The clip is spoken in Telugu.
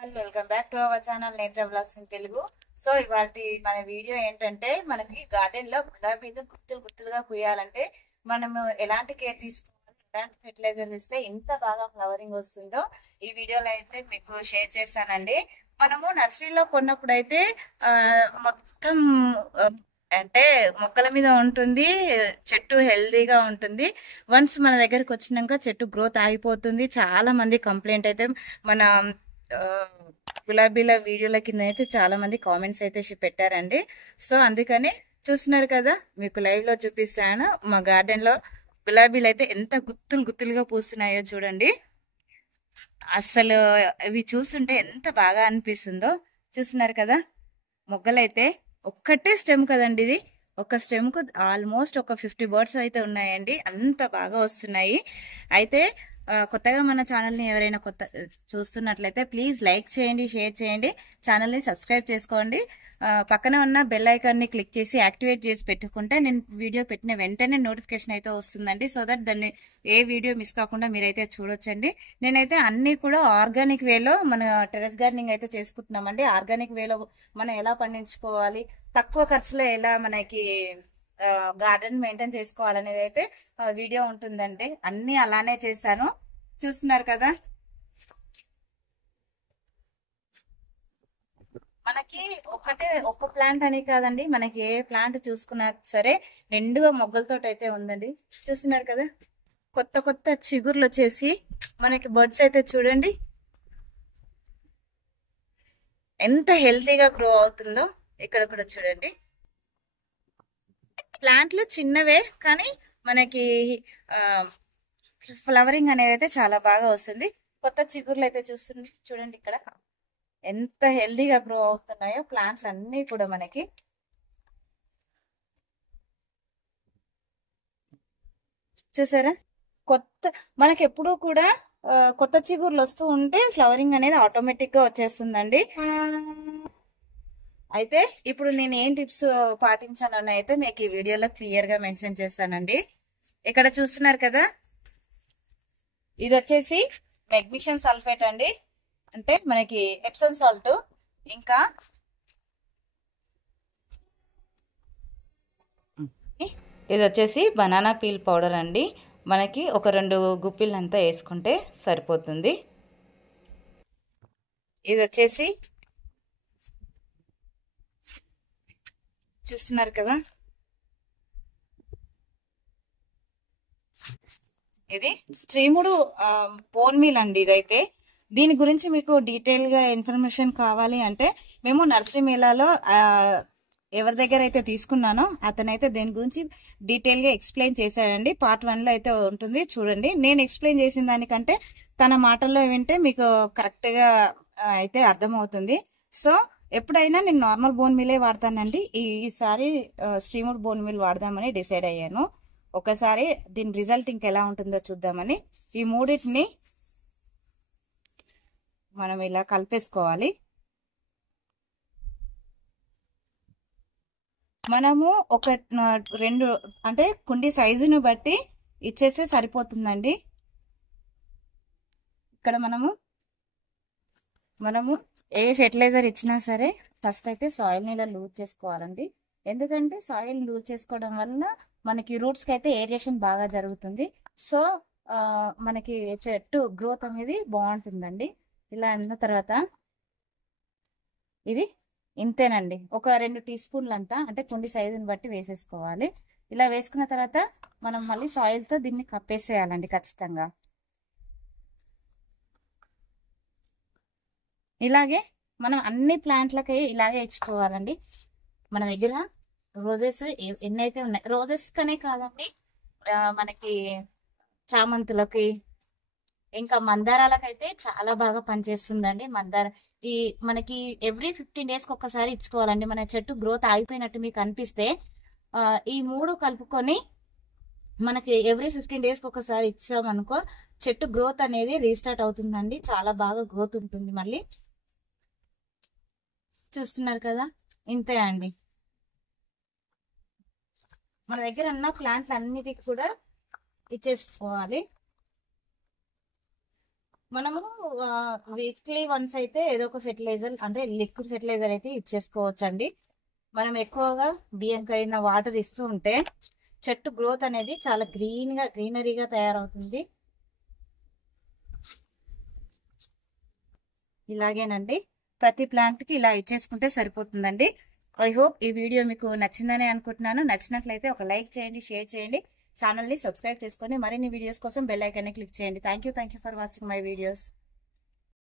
All welcome back to our channel నేత్ర బ్లాగ్స్ ఇన్ తెలుగు. సో ఇవాటి మన వీడియో ఏంటంటే, మనకి గార్డెన్ లో గులాబీలు గుత్తులు గుత్తులుగా పూయాలంటే మనము ఎలాంటి కేర్ తీసుకోవాలి, ఎలాంటి ఫెర్టిలైజర్ ఇస్తే ఇంత బాగా ఫ్లవరింగ్ వస్తుందో ఈ వీడియోలో అయితే మీకు షేర్ చేశానండి. మనము నర్సరీలో కొన్నప్పుడు అయితే మొత్తం అంటే మొక్కల మీద ఉంటుంది, చెట్టు హెల్దీగా ఉంటుంది. వన్స్ మన దగ్గరకు వచ్చినాక చెట్టు గ్రోత్ ఆగిపోతుంది. చాలా మంది కంప్లైంట్ అయితే మన ఆ, గులాబీల వీడియోల కింద అయితే చాలా మంది కామెంట్స్ అయితే పెట్టారండి. సో అందుకని చూస్తున్నారు కదా, మీకు లైవ్ లో చూపిస్తాను. మా గార్డెన్ లో గులాబీలు అయితే ఎంత గుత్తులు గుత్తులుగా పూస్తున్నాయో చూడండి. అసలు ఇవి చూస్తుంటే ఎంత బాగా అనిపిస్తుందో. చూస్తున్నారు కదా, మొగ్గలైతే ఒక్కటే స్టెమ్ కదండి ఇది. ఒక స్టెమ్ కు ఆల్మోస్ట్ ఒక 50 బర్డ్స్ అయితే ఉన్నాయండి. అంత బాగా వస్తున్నాయి. అయితే కొత్తగా మన ఛానల్ని ఎవరైనా కొత్త చూస్తున్నట్లయితే ప్లీజ్ లైక్ చేయండి, షేర్ చేయండి, ఛానల్ని సబ్స్క్రైబ్ చేసుకోండి. పక్కన ఉన్న బెల్ ఐకాన్ని క్లిక్ చేసి యాక్టివేట్ చేసి పెట్టుకుంటే నేను వీడియో పెట్టిన వెంటనే నోటిఫికేషన్ అయితే వస్తుందండి. సో దట్ దాన్ని ఏ వీడియో మిస్ కాకుండా మీరైతే చూడొచ్చండి. నేనైతే అన్ని కూడా ఆర్గానిక్ వేలో మన టెరెస్ గార్డెనింగ్ అయితే చేసుకుంటున్నామండి. ఆర్గానిక్ వేలో మనం ఎలా పండించుకోవాలి, తక్కువ ఖర్చులో ఎలా మనకి గార్డెన్ మెయింటైన్ చేసుకోవాలనేది అయితే వీడియో ఉంటుందండి. అన్ని అలానే చేశాను. చూస్తున్నారు కదా, మనకి ఒక్క ప్లాంట్ అని కాదండి, మనకి ఏ ప్లాంట్ చూసుకున్నా సరే నిండుగా మొగ్గలతో అయితే ఉందండి. చూస్తున్నారు కదా, కొత్త కొత్త చిగుర్లు వచ్చేసి మనకి బర్డ్స్ అయితే చూడండి ఎంత హెల్తీగా గ్రో అవుతుందో. ఇక్కడ కూడా చూడండి, ప్లాంట్లు చిన్నవే కానీ మనకి ఫ్లవరింగ్ అనేది అయితే చాలా బాగా వస్తుంది. కొత్త చిగుర్లు అయితే చూడండి ఇక్కడ ఎంత హెల్దీగా గ్రో అవుతున్నాయో ప్లాంట్స్ అన్ని కూడా. మనకి చూసారా, మనకి ఎప్పుడూ కూడా కొత్త చిగుర్లు వస్తూ ఉంటే ఫ్లవరింగ్ అనేది ఆటోమేటిక్ గా వచ్చేస్తుందండి. అయితే ఇప్పుడు నేను ఏం టిప్స్ పాటించానని అయితే మీకు ఈ వీడియోలో క్లియర్ గా మెన్షన్ చేస్తానండి. ఇక్కడ చూస్తున్నారు కదా, ఇది వచ్చేసి మెగ్నీషియం సల్ఫేట్ అండి, అంటే మనకి ఎప్సమ్ సాల్ట్. ఇంకా ఇది వచ్చేసి బనానా పీల్ పౌడర్ అండి. మనకి ఒక 2 గుప్పిళ్ళంతా వేసుకుంటే సరిపోతుంది. ఇది వచ్చేసి చూస్తున్నారు కదా, ఇది స్ట్రీముడ్ బోన్ మీల్ అండి. ఇదైతే దీని గురించి మీకు డీటెయిల్ గా ఇన్ఫర్మేషన్ కావాలి అంటే మేము నర్సరీ మేళాలో ఎవరి దగ్గర అయితే తీసుకున్నానో అతనైతే దీని గురించి డీటెయిల్ గా ఎక్స్ప్లెయిన్ చేశాడండి. పార్ట్ 1 లో అయితే ఉంటుంది, చూడండి. నేను ఎక్స్ప్లెయిన్ చేసిన దానికంటే తన మాటల్లో వింటే మీకు కరెక్ట్ గా అయితే అర్థమవుతుంది. సో ఎప్పుడైనా నేను నార్మల్ బోన్ మీలే వాడతానండి. ఈసారి స్ట్రీముడ్ బోన్ మీల్ వాడదామని డిసైడ్ అయ్యాను. ఒకసారి దీని రిజల్ట్ ఇంకెలా ఉంటుందో చూద్దామని ఈ మూడింటిని మనం ఇలా కలిపేసుకోవాలి. మనము ఒక 2 అంటే కుండి సైజును బట్టి ఇచ్చేస్తే సరిపోతుందండి. ఇక్కడ మనము ఏ ఫెర్టిలైజర్ ఇచ్చినా సరే ఫస్ట్ అయితే సాయిల్ ని ఇలా లూజ్ చేసుకోవాలండి. ఎందుకంటే సాయిల్ లూజ్ చేసుకోవడం వల్ల మనకి రూట్స్ కి అయితే ఏరియేషన్ బాగా జరుగుతుంది. సో మనకి చెట్టు గ్రోత్ అనేది బాగుంటుందండి. ఇలా అన్న తర్వాత ఇది ఇంతేనండి, ఒక 2 టీ స్పూన్లు అంతా, అంటే కుండి సైజుని బట్టి వేసేసుకోవాలి. ఇలా వేసుకున్న తర్వాత మనం మళ్ళీ సాయిల్ తో దీన్ని కప్పేసేయాలండి ఖచ్చితంగా. ఇలాగే మనం అన్ని ప్లాంట్లకి ఇలాగే ఇచ్చుకోవాలండి. మన దగ్గర రోజెస్ ఎన్నైతే ఉన్నాయి, రోజెస్ కనే కాదండి, మనకి చామంతులకి ఇంకా మందారాలకైతే చాలా బాగా పనిచేస్తుందండి. ఈ మనకి ఎవ్రీ 15 డేస్కి ఒక్కసారి ఇచ్చుకోవాలండి. మన చెట్టు గ్రోత్ ఆగిపోయినట్టు మీకు అనిపిస్తే ఈ 3 కలుపుకొని మనకి ఎవ్రీ 15 డేస్కి ఒకసారి ఇచ్చామనుకో చెట్టు గ్రోత్ అనేది రీస్టార్ట్ అవుతుందండి. చాలా బాగా గ్రోత్ ఉంటుంది మళ్ళీ. చూస్తున్నారు కదా, ఇంతే అండి. మన దగ్గర ఉన్న ప్లాంట్లు అన్నిటికి కూడా ఇచ్చేసుకోవాలి. మనము వీక్లీ వన్స్ అయితే ఏదో ఒక ఫెర్టిలైజర్ అంటే లిక్విడ్ ఫెర్టిలైజర్ అయితే ఇచ్చేసుకోవచ్చండి. మనం ఎక్కువగా బియ్యం కడిగిన వాటర్ ఇస్తూ ఉంటే చెట్టు గ్రోత్ అనేది చాలా గ్రీనరీగా తయారవుతుంది. ఇలాగేనండి ప్రతి ప్లాంట్ కి ఇలా ఇచ్చేసుకుంటే సరిపోతుందండి. ఐ హోప్ ఈ వీడియో మీకు నచ్చిందని అనుకుంటున్నాను. నచ్చినట్లయితే ఒక లైక్ చేయండి, షేర్ చేయండి, ఛానల్ని సబ్స్క్రైబ్ చేసుకొని మరిన్ని వీడియోస్ కోసం బెల్ ఐకాన్ని క్లిక్ చేయండి. Thank you for watching my videos.